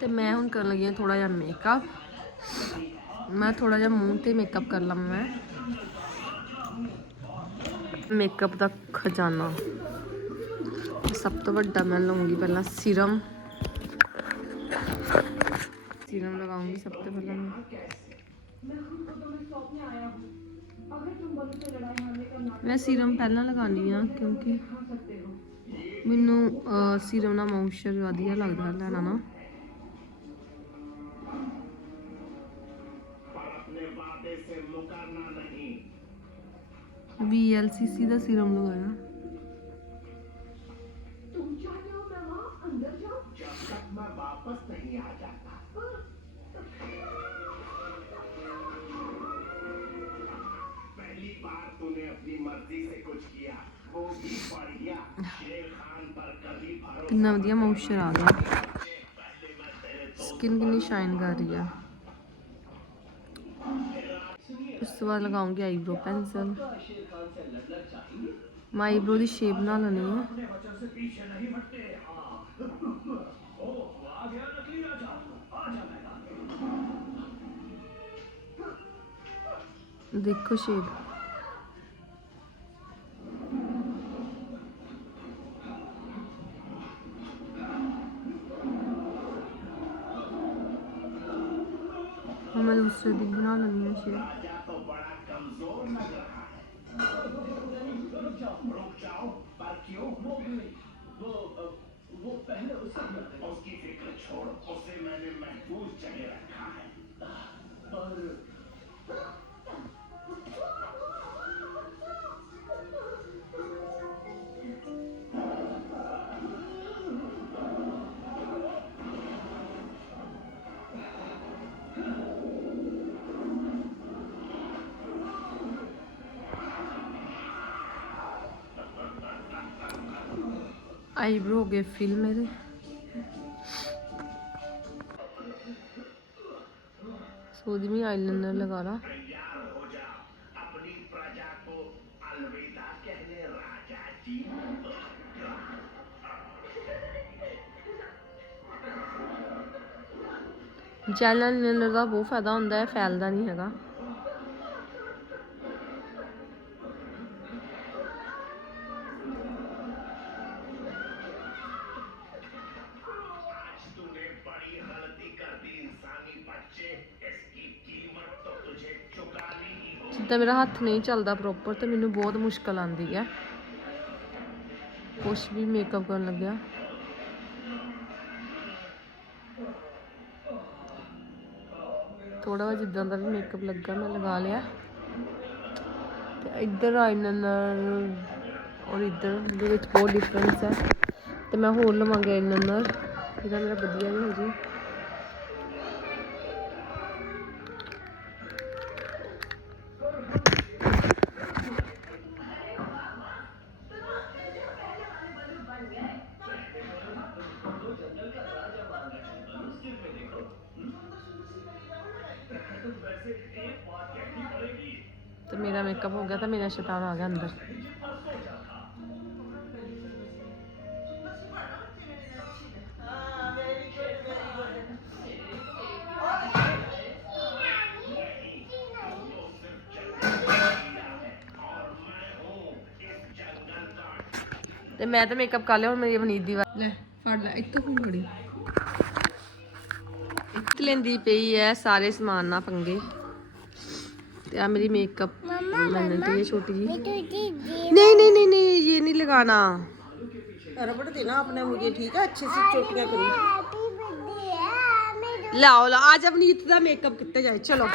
ਤੇ ਮੈਂ ਹੁਣ ਕਰਨ ਲੱਗੀ ਹਾਂ ਥੋੜਾ ਜਿਹਾ ਮੇਕਅਪ ਮੈਂ ਥੋੜਾ ਜਿਹਾ ਮੂੰਹ ਤੇ ਮੇਕਅਪ ਕਰ ਲਾਂ ਮੈਂ। ਮੇਕਅਪ ਦਾ ਖਜ਼ਾਨਾ। ਸਭ ਤੋਂ ਵੱਡਾ ਮੈਂ ਲਵਾਂਗੀ ਪਹਿਲਾਂ ਸੀਰਮ ਸੀਰਮ ਲਗਾਉਂਗੀ ਸਭ ਤੋਂ ਪਹਿਲਾਂ ਮੈਂ। ਮੈਂ ਸੀਰਮ ਪਹਿਲਾਂ ਲਗਾਉਣੀ ਆ ਕਿਉਂਕਿ ਮੈਨੂੰ ਸੀਰਮ ਨਾਲ ਮਾਊਸ਼ਰ ਵਧੀਆ ਲੱਗਦਾ ਲੈਣਾ ਨਾ। कांटे से मुकरना नहीं। सीरम लगाया। तुम मैं वहाँ अंदर जब तक मैं वापस नहीं आ जाता। पहली बार तूने अपनी मर्ज़ी से कुछ किया। वो भी बढ़िया। शेर खान पर कभी कितना बढ़िया मॉइस्चर आ गया। स्किन कितनी शाइन कर रही है। उसके बाद लगाऊँगी आईब्रो पेंसिल मैं आईब्रो की शेप बना लैनी है। देखो शेप मैं दूसरे दिन बना लैनी है शेप लग है रुक जाओ रुक जाओ पर क्यों वो वो वो पहले उससे उसकी फ़िक्र छोड़ उसे मैंने महफूज जगह रखा है पर ਆਈਬ੍ਰੋ ਹੋ ਗਏ ਫਿਲ ਮੇਰੇ ਸੋਦੀ ਵੀ ਆਈਲਾਈਨਰ ਲਗਾ ਲਾ। ਜੈਲ ਆਈਲਾਈਨਰ ਦਾ ਬਹੁਤ ਫਾਇਦਾ ਹੁੰਦਾ ਹੈ, ਫੈਲਦਾ ਨਹੀਂ ਹੈਗਾ। ਜਿੱਦਾਂ ਮੇਰਾ ਹੱਥ ਨਹੀਂ ਚੱਲਦਾ ਪ੍ਰੋਪਰ ਤੇ ਮੈਨੂੰ ਬਹੁਤ ਮੁਸ਼ਕਲ ਆਉਂਦੀ ਹੈ। ਕੁਛ ਵੀ ਮੇਕਅਪ ਕਰਨ ਲੱਗਿਆ। ਥੋੜਾ ਜਿਹਾ ਜਿੱਦਾਂ ਦਾ ਵੀ ਮੇਕਅਪ ਲੱਗਾ, ਮੈਂ ਲਗਾ ਲਿਆ। ਤੇ ਇੱਧਰ ਆਈਲਾਈਨਰ ਔਰ ਇੱਧਰ ਦੇ ਵਿੱਚ ਬਹੁਤ ਡਿਫਰੈਂਸ ਹੈ। ਤੇ ਮੈਂ ਹੋਰ ਲਵਾਂਗੀ ਆਈਲਾਈਨਰ ਜਿਹਦਾ ਮੇਰਾ ਵਧੀਆ ਵੀ ਹੋ ਜੀ। ਮੇਰਾ ਮੇਕਅਪ ਹੋ ਗਿਆ ਤਾਂ ਮੇਰਾ ਸ਼ੈਤਾਨ ਆ ਗਿਆ ਅੰਦਰ। ਤੇ ਮੈਂ ਤਾਂ ਮੇਕਅਪ ਕਰ ਲਿਆ ਹੁਣ ਮੇਰੀ ਅਵਨੀਤ ਦੀ ਵਾਰ ਲੈ ਫੜ ਲੈ ਹੁਣ ਫੜੀ ਇੱਥੇ ਲੈਂਦੀ ਪਈ ਐ ਸਾਰੇ ਸਮਾਨ ਨਾ ਪੰਗੇ। तेरा मेरी मेकअप मैंने है छोटी जी। नहीं नहीं नहीं नहीं ये नहीं लगाना। रबड़ देना अपने मुझे ठीक है? अच्छे से चोटियाँ करी। लाओ लाओ आज अपनी इतना मेकअप कितने जाए चलो।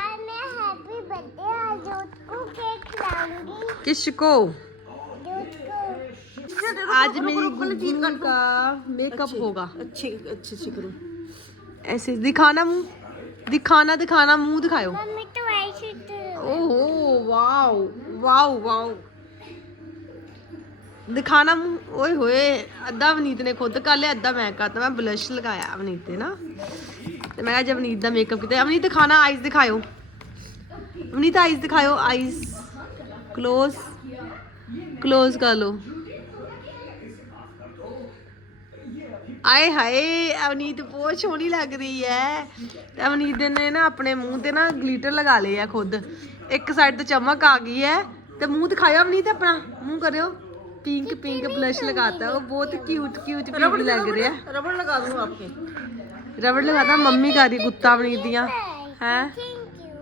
किसको? आज मेरी गुलगुल का मेकअप होगा। अच्छे अच्छे अच्छे करो। ऐसे दिखाना मुँह दिखाना दिखाना मुँह दिखाओ ਦਿਖਾਣਾ ਓਏ ਹੋਏ, ਅੱਧਾ ਅਵਨੀਤ ਨੇ ਖੁਦ ਕਰ ਲਿਆ, ਅੱਧਾ ਮੈਂ ਕਰਤਾ, ਮੈਂ ਬਲਸ਼ ਲਗਾਇਆ ਅਵਨੀਤ ਤੇ ਨਾ। ਤੇ ਮੈਂ ਅੱਜ ਅਵਨੀਤ ਦਾ ਮੇਕਅਪ ਕੀਤਾ। ਅਵਨੀਤ, ਦਿਖਾਣਾ ਆਈਜ਼ ਦਿਖਾਇਓ। ਅਵਨੀਤ ਆਈਜ਼ ਦਿਖਾਇਓ ਆਈਜ਼ ਕਲੋਜ਼ ਕਲੋਜ ਕਰ ਲਓ। ਆਏ ਹਾਏ ਅਵਨੀਤ ਬਹੁਤ ਸੋਹਣੀ ਲੱਗ ਰਹੀ ਹੈ ਤੇ ਅਵਨੀਤ ਨੇ ਨਾ ਆਪਣੇ ਮੂੰਹ ਤੇ ਨਾ ਗਲਿਟਰ ਲਗਾ ਲਏ ਆ ਖੁਦ ਇੱਕ ਸਾਈਡ ਤੇ ਚਮਕ ਆ ਗਈ ਹੈ ਤੇ ਮੂੰਹ ਦਿਖਾਇਓ ਅਵਨੀਤ ਆਪਣਾ ਮੂੰਹ ਕਰਿਓ ਪਿੰਕ ਪਿੰਕ ਬਲਸ਼ ਲਗਾਤਾ ਉਹ ਬਹੁਤ ਕਿਊਟ ਕਿਊਟ ਕਿਊਟ ਲੱਗ ਰਿਹਾ रबड़ लगा दूँ आपके ਰਬੜ ਲਗਾਤਾ ਮੰਮੀ ਕਰ ਰਹੀ ਗੁੱਤਾ ਅਵਨੀਤ ਦੀਆਂ ਹੈ Thank you.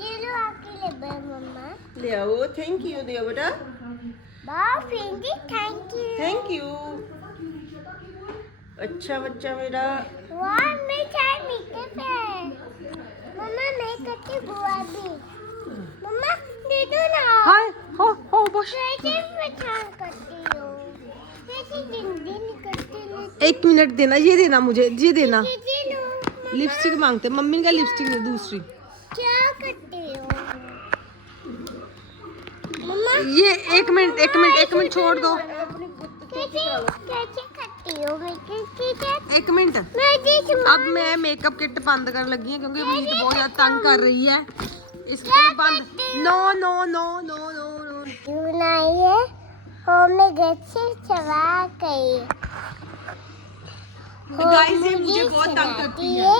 ये लो आपके लिए बे मम्मा ले आओ थैंक यू दिया बेटा बहुत friendly thank you thank you अच्छा बच्चा मेरा। मम्मा मैं करती बुआ भी। दे ना। हाय हो हो बस। एक मिनट देना ये देना मुझे ये देना। लिपस्टिक मांगते मम्मी का लिपस्टिक दे दूसरी। क्या करते हो? ये एक मिनट एक मिनट एक मिनट छोड़ दो। कैसे कैसे? करती हो मेकअप की क्या एक मिनट मैं जी अब मैं मेकअप किट बंद करने लगी है क्योंकि अभी तो बहुत ज्यादा तंग कर रही है इसके लिए बंद no no no no no no क्यों नहीं है हो मैं घर से चला गई गाइस ये मुझे बहुत तंग करती है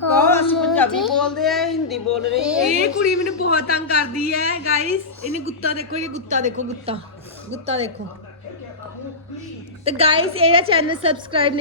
कहो ਅਸੀਂ ਪੰਜਾਬੀ ਬੋਲਦੇ ਆ ਹਿੰਦੀ ਬੋਲ ਰਹੀ ਹੈ ਇਹ ਕੁੜੀ ਮੈਨੂੰ ਬਹੁਤ ਤੰਗ ਕਰਦੀ ਹੈ ਗਾਇਸ ਇਹਨੇ ਗੁੱਤਾ ਦੇਖੋ ਇਹ ਗੁੱਤਾ ਦੇਖੋ ਗੁੱਤਾ ਗੁੱਤਾ ਦੇਖੋ the guys, subscribe